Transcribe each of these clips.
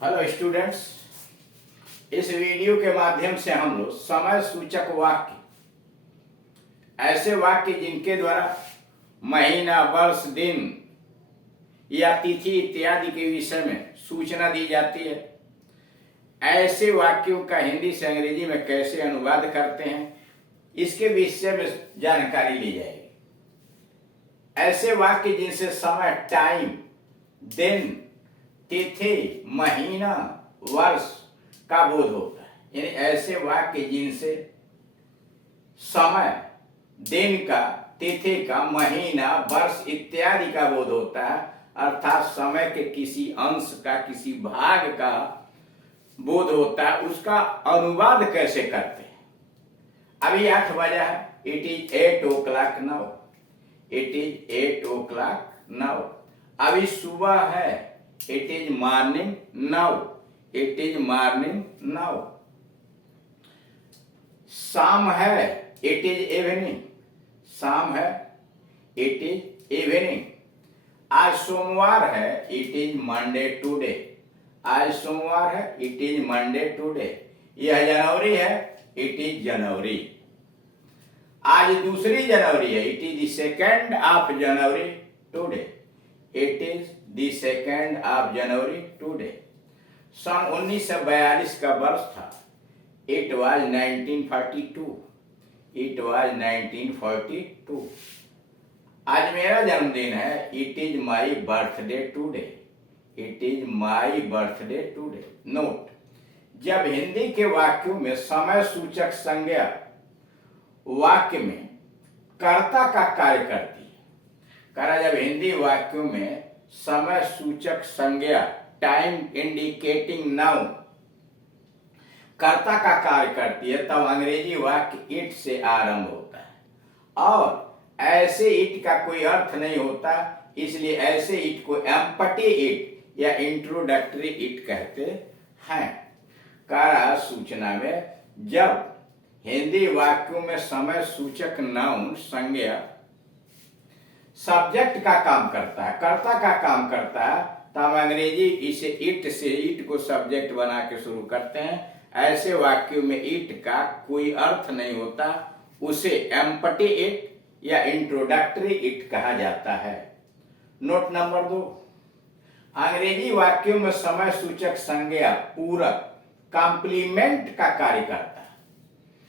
Hello students, इस video के माध्यम से हम लोग समय सूचक वाक्य, ऐसे वाक्य जिनके द्वारा महीना, वर्ष, दिन या तिथि इत्यादि के विषय में सूचना दी जाती है, ऐसे वाक्यों का हिंदी से अंग्रेजी में कैसे अनुवाद करते हैं, इसके विषय में जानकारी ली जाएगी। ऐसे वाक्य जिनसे समय, टाइम, दिन, तिथि, महीना, वर्ष का बोध होता है, यानी ऐसे वाक्य जिनसे समय, दिन का, तिथि का, महीना, वर्ष इत्यादि का बोध होता है, अर्थात समय के किसी अंश का, किसी भाग का बोध होता है, उसका अनुवाद कैसे करते हैं। अभी 8 बजा है, it is 8 o'clock now, it is 8 o'clock now। अभी सुबह है, it is morning now, it is morning now. शाम है, इट इज इवनिंग, शाम है, इट इज इवनिंग। आज सोमवार है, इट इज मंडे टुडे, आज सोमवार है, इट इज मंडे टुडे। यह जनवरी है, इट इज जनवरी। आज 2 जनवरी है, it is the 2nd of January today, it is the 2nd of January today. सन 1942 का वर्ष था, इट वाज 1942, इट वाज 1942। आज मेरा जन्मदिन है, it is my birthday today, it is my birthday today. Note, जब हिंदी के वाक्यों में समय सूचक संज्ञा वाक्य में कर्ता का कार्य करती है, जब हिंदी वाक्यों में समय सूचक संज्ञा, टाइम इंडिकेटिंग नाउन, कर्ता का कार्य करती है, तब अंग्रेजी वाक्य इट से आरंभ होता है। और ऐसे इट का कोई अर्थ नहीं होता, इसलिए ऐसे इट को एम्पटी इट या इंट्रोडक्टरी इट कहते हैं। कारा सूचना में जब हिंदी वाक्यों में समय सूचक नाउन संज्ञा सब्जेक्ट का काम करता है, कर्ता का काम करता है, तब अंग्रेजी इसे इट से, इट को सब्जेक्ट बना के शुरू करते हैं। ऐसे वाक्यों में इट का कोई अर्थ नहीं होता, उसे एम्पटी इट या इंट्रोडक्टरी इट कहा जाता है। नोट नंबर 2, अंग्रेजी वाक्यों में समय सूचक संज्ञा पूरक, कॉम्प्लीमेंट का कार्य करता है।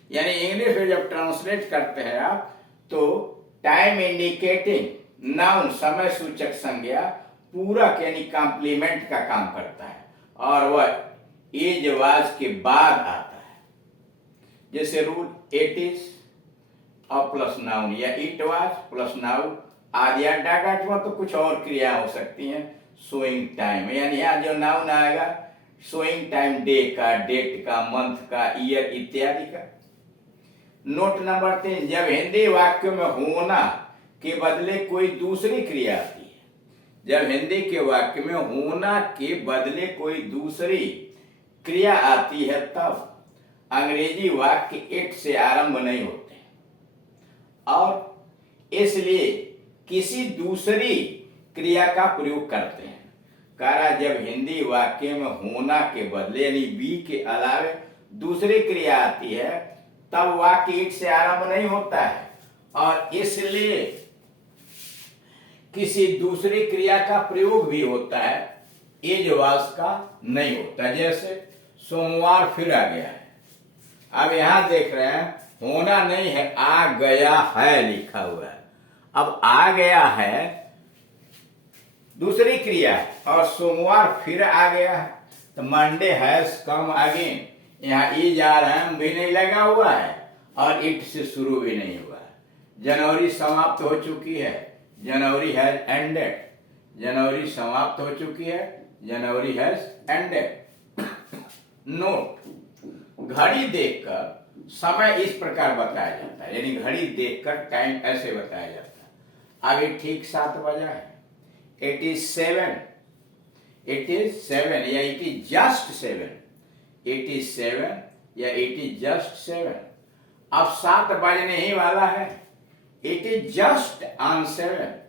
यानी इंग्लिश में जब ट्रांसलेट करते हैं आप, तो टाइम इंडिकेटिंग नाउन समय सूचक संज्ञा पूरक यानी कॉम्प्लीमेंट का काम करता है, और वह इज वाज के बाद आता है। जैसे रूल इट इज और प्लस नाउन, या इट वाज प्लस नाउन आदि। डाटा में तो कुछ और क्रिया हो सकती हैं, शोइंग टाइम, यानी यहाँ जो नाउन आएगा शोइंग टाइम, डे का, डेट का, मंथ का, ईयर इत्यादि का। नोट नंबर 3, जब हिंदी वाक्यों में होना के बदले कोई दूसरी क्रिया आती है, जब हिंदी के वाक्य में होना के बदले कोई दूसरी क्रिया आती है, तब अंग्रेजी वाक्य इट से आरंभ नहीं होते और इसलिए किसी दूसरी क्रिया का प्रयोग करते हैं। जब हिंदी वाक्य में होना के बदले यानी बी के अलावे दूसरी क्रिया आती है, तब वाक्य इट से आरंभ नहीं होता है और इसलिए किसी दूसरी क्रिया का प्रयोग भी होता है, इज वाज का नहीं होता। जैसे सोमवार फिर आ गया है, अब यहां देख रहे हैं होना नहीं है, आ गया है लिखा हुआ है। अब आ गया है दूसरी क्रिया है, और सोमवार फिर आ गया है, तो मंडे हैज कम अगेन। यहाँ इज आ रहा है भी नहीं लगा हुआ है और इट से शुरू भी नहीं हुआ है। जनवरी समाप्त हो चुकी है, जनवरी हैज एंडेड, जनवरी समाप्त हो चुकी है, जनवरी हैज एंडेड। नोट, घड़ी देखकर समय इस प्रकार बताया जाता है, यानी घड़ी देखकर टाइम ऐसे बताया जाता है। अभी ठीक 7 बजा है, इट इज 7, इट इज 7 या it is just 7, it is 7 या इट इज जस्ट 7। अब 7 बजने ही वाला है, इट इज जस्ट ऑन 7।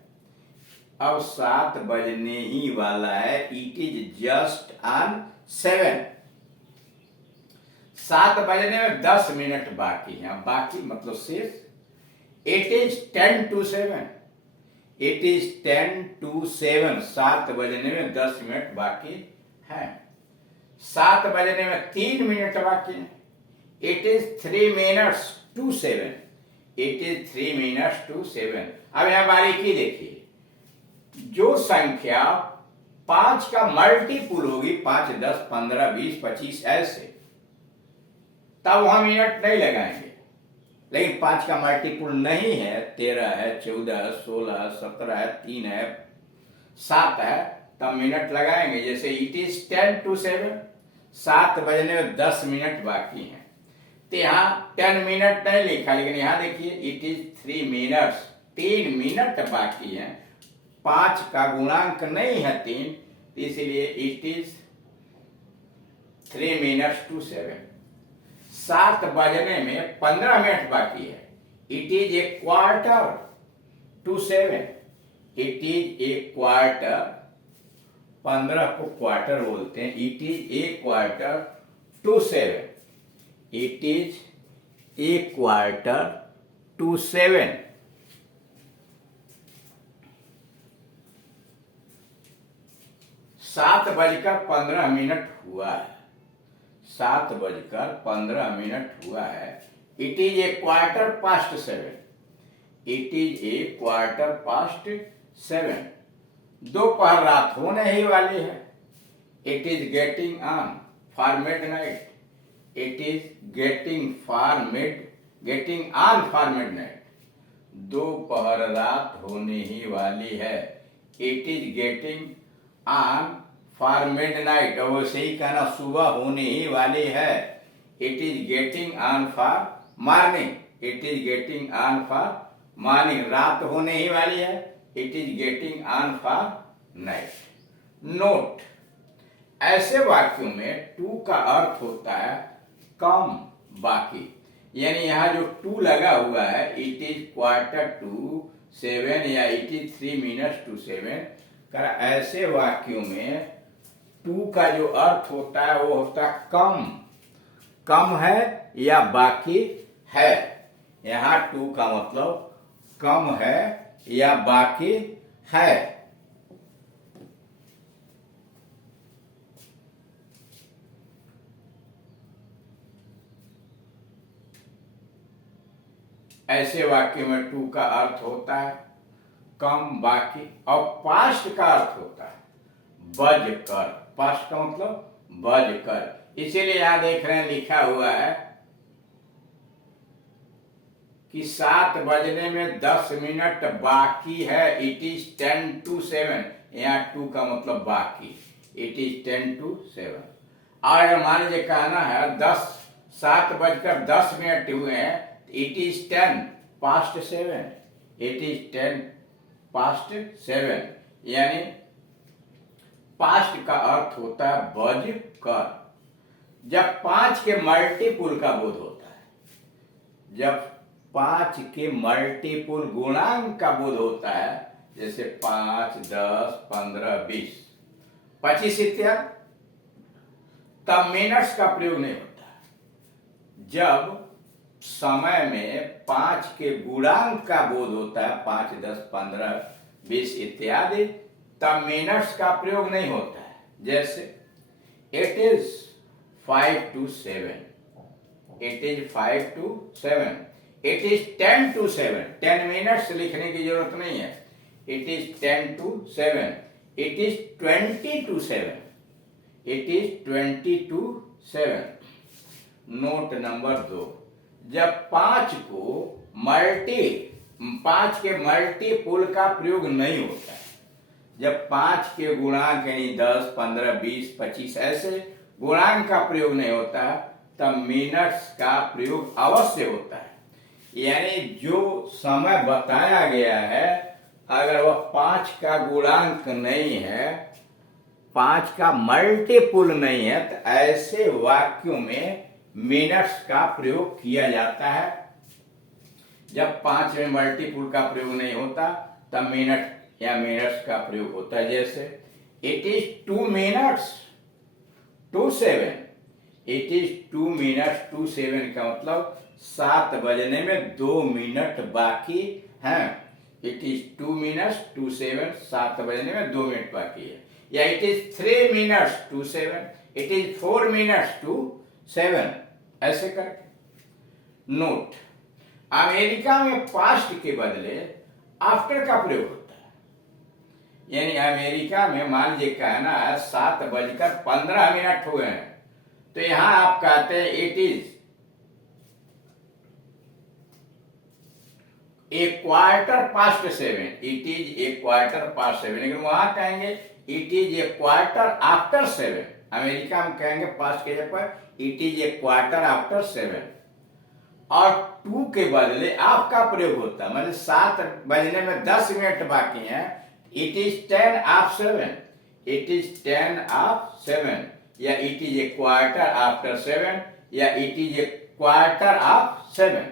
अब 7 बजने ही वाला है, इट इज जस्ट ऑन 7, 7 बजने में 10 मिनट बाकी है। बाकी मतलब शेष। It is 10 to 7, It is 10 to 7, 7 बजने में 10 मिनट बाकी है। 7 बजने में 3 मिनट बाकी है। It is 3 minutes to 7, It is 3 minutes to 7। अब यहां बारीकी देखिए, जो संख्या 5 का मल्टीपुल होगी, 5, 10, 15, 20, 25 ऐसे, तब वहां मिनट नहीं लगाएंगे। लेकिन 5 का मल्टीपुल नहीं है, 13 है, 14 है, 16 है, 17 है, 3 है, 7 है, तब मिनट लगाएंगे। जैसे इट इज 10 to 7, 7 बजने में 10 मिनट बाकी हैं, तो यहाँ 10 मिनट नहीं लिखा, लेकिन यहाँ देखिए इट इज 3 मिनट्स, 3 मिनट बाकी हैं। 5 का गुणांक नहीं है 3, इसलिए इट इज 3 minutes to 7। 7 बजने में 15 मिनट बाकी है। It is a quarter to 7, it is a quarter, 15 को क्वार्टर बोलते हैं। It is a quarter to 7, it is a quarter to 7। 7:15 हुआ है, 7:15 हुआ है। It is a quarter past 7, it is a quarter past 7। दोपहर रात होने ही वाली है। It is getting on for midnight, it is getting on for midnight. दोपहर रात होने ही वाली है। It is getting on for midnight, और वैसे ही कहना सुबह होने ही वाली है। It is getting on for morning, it is getting on for morning, रात होने ही वाली है। It is getting on for night. Note, ऐसे वाक्यों में टू का अर्थ होता है कम, बाकी। यानी यहां जो टू लगा हुआ है, इट इज क्वार्टर टू 7 या इट इज 3 minutes to 7, ऐसे वाक्यों में टू का जो अर्थ होता है वो होता है कम, कम है या बाकी है। यहां टू का मतलब कम है या बाकी है। ऐसे वाक्य में टू का अर्थ होता है कम, बाकी। और पास्ट का अर्थ होता है बज कर। पास्ट का मतलब बज कर। इसीलिए यहां देख रहे हैं लिखा हुआ है कि 7 बजने में 10 मिनट बाकी है। इट इज 10 to 7, यहाँ टू का मतलब बाकी। It is 10 to 7। और मान लीजिए कहना है 7:10 हुए हैं, it is 10 past 7, it is 10 past 7। यानी पास्ट का अर्थ होता है बज कर। जब 5 के मल्टीपुल का बोध होता है, जब 5 के मल्टीपुल गुणांक का बोध होता है, जैसे 5, 10, 15, 20, 25 इत्यादि, तब मिनट्स का प्रयोग नहीं होता। जब समय में 5 के गुणांक का बोध होता है, 5, 10, 15, 20 इत्यादि, तब मिनट्स का प्रयोग नहीं होता है। जैसे it is 5 to 7, it is 5 to 7, it is 10 to 7, 10 minutes लिखने की जरूरत नहीं है। It is 10 to 7, it is 20 to 7, it is 20 to 7। Note number 2, जब 5 के मल्टीपुल का प्रयोग नहीं होता है, जब 5 के गुणांक यानी 10, 15, 20, 25 ऐसे गुणांक का प्रयोग नहीं होता है, तब मिनट्स का प्रयोग अवश्य होता है। यानी जो समय बताया गया है, अगर वह 5 का गुणांक नहीं है, 5 का मल्टीपुल नहीं है, तो ऐसे वाक्यों में मिनट्स का प्रयोग किया जाता है। जब 5 में मल्टीपुल का प्रयोग नहीं होता, तब मिनट या मिनट्स का प्रयोग होता है। जैसे it is 2 minutes to 7, it is 2 minutes to 7 का मतलब 7 बजने में 2 मिनट बाकी है। इट इज 2 minutes टू 7, 7 बजने में 2 मिनट बाकी है। या it is 3 minutes to 7, it is 4 minutes to 7, ऐसे करके। नोट, अमेरिका में पास्ट के बदले आफ्टर का प्रयोग होता है। यानी अमेरिका में मान लीजिए कहना है 7:15 हो गए हैं, तो यहां आप कहते हैं it is a quarter past 7, it is a quarter past 7, लेकिन वहां कहेंगे it is a quarter after 7। America में कहेंगे पास्ट के जगह पर it is a quarter after 7। और 2 के बदले आपका प्रयोग होता है, मतलब 7 बजने में 10 मिनट बाकी हैं, it is 10 after 7, it is 10 after 7, या it is a quarter after 7, या it is a quarter of 7।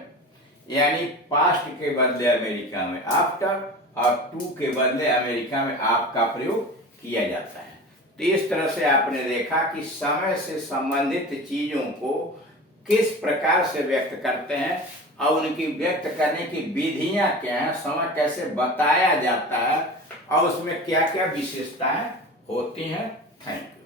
यानी पास्ट के बदले अमेरिका में आफ्टर और 2 के बदले अमेरिका में आप का प्रयोग किया जाता है। तो इस तरह से आपने देखा कि समय से संबंधित चीजों को किस प्रकार से व्यक्त करते हैं और उनकी व्यक्त करने की विधियां क्या हैं, समय कैसे बताया जाता है और उसमें क्या क्या विशेषताएं होती हैं। Thank you.